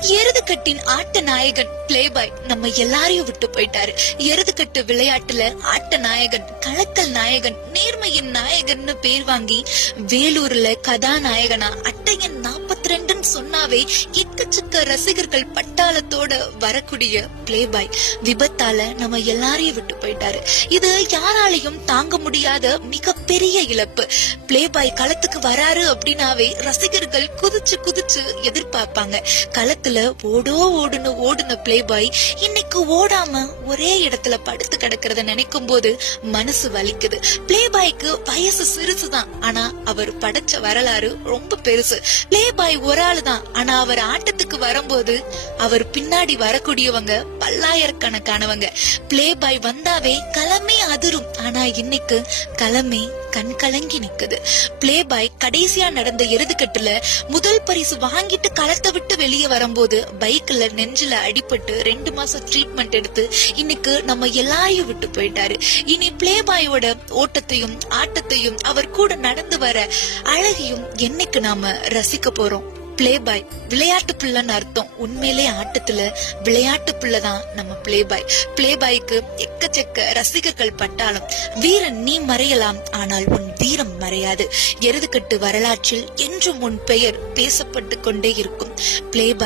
எருதுக்கட்டின் ஆட்ட நாயகன் பிளேபாய் நம்ம எல்லாரையும் விட்டு போயிட்டாரு. எருதுக்கட்டு விளையாட்டுல ஆட்ட நாயகன் கலக்கல் நாயகன் நேர்மையின் நாயகன்னு பேர் வாங்கி வேலூர்ல கதாநாயகனா அட்டையன் நாற்பத்தி ரெண்டுன்னு சொன்னாவே எக்கச்சக்க ரசிகர்கள் பட்டாளத்தோட வரக்கூடிய பிளேபாய் விபத்தால நம்ம எல்லாரையும் விட்டு போயிட்டாரு. இது யாராலையும் தாங்க முடியாத மிகப்பெரிய இழப்பு. பிளேபாய் களத்துக்கு வராரு அப்படின்னாவே ரசிகர்கள் குதிச்சு குதிச்சு எதிர்பார்ப்பாங்க. களத்துல ஓடோ ஓடுன ஓடுன பிளேபாய் இன்னைக்கு ஓடாம ஒரே இடத்துல படுத்து கிடக்கிறத நினைக்கும் போது மனசு வலிக்குது. பிளேபாய்க்கு வயசு சிறுசுதான். ஆனா அவர் படைச்ச வரலாறு ரொம்ப பெருசு. பிளேபாய் ஒரு ஆளு தான் ஆனா அவர் ஆட்டத்துக்கு வரும்போது அவர் பின்னாடி வரக்கூடியவங்க பல்லாயிரக்கணக்கானவங்க. பிளேபாய் வந்தாவே களமே அதிரும். ஆனா இன்னைக்கு களமே கண் கலங்கி நிக்குது. பிளேபாய் கடைசியா நடந்த எருதுக்கட்டுல முதல் பரிசு வாங்கிட்டு களத்தை விட்டு வெளியே வரும்போது பைக்ல நெஞ்சில அடிபட்டு ரெண்டு மாசம் ட்ரீட்மெண்ட் எடுத்து இன்னைக்கு நம்ம எல்லாரையும் விட்டு போயிட்டாரு. இனி பிளேபாயோட ஓட்டத்தையும் ஆட்டத்தையும் அவர் கூட நடந்து வர அழகையும் என்னைக்கு நாம ரசிக்க போறோம்? பிளேபாய் விளையாட்டு பிள்ளைன்னு அர்த்தம். உண்மையிலே ஆட்டத்துல விளையாட்டு பிள்ளை தான் நம்ம பிளே பாய்க்கு எக்கச்சக்க ரசிகர்கள் பட்டாலும் வீரன் நீ மறையலாம் ஆனால் உன் வீரம் மறையாது. எருதுகட்டு வரலாற்றில் என்றும் உன் பெயர் பேசப்பட்டு கொண்டே இருக்கும். பிளேபாய்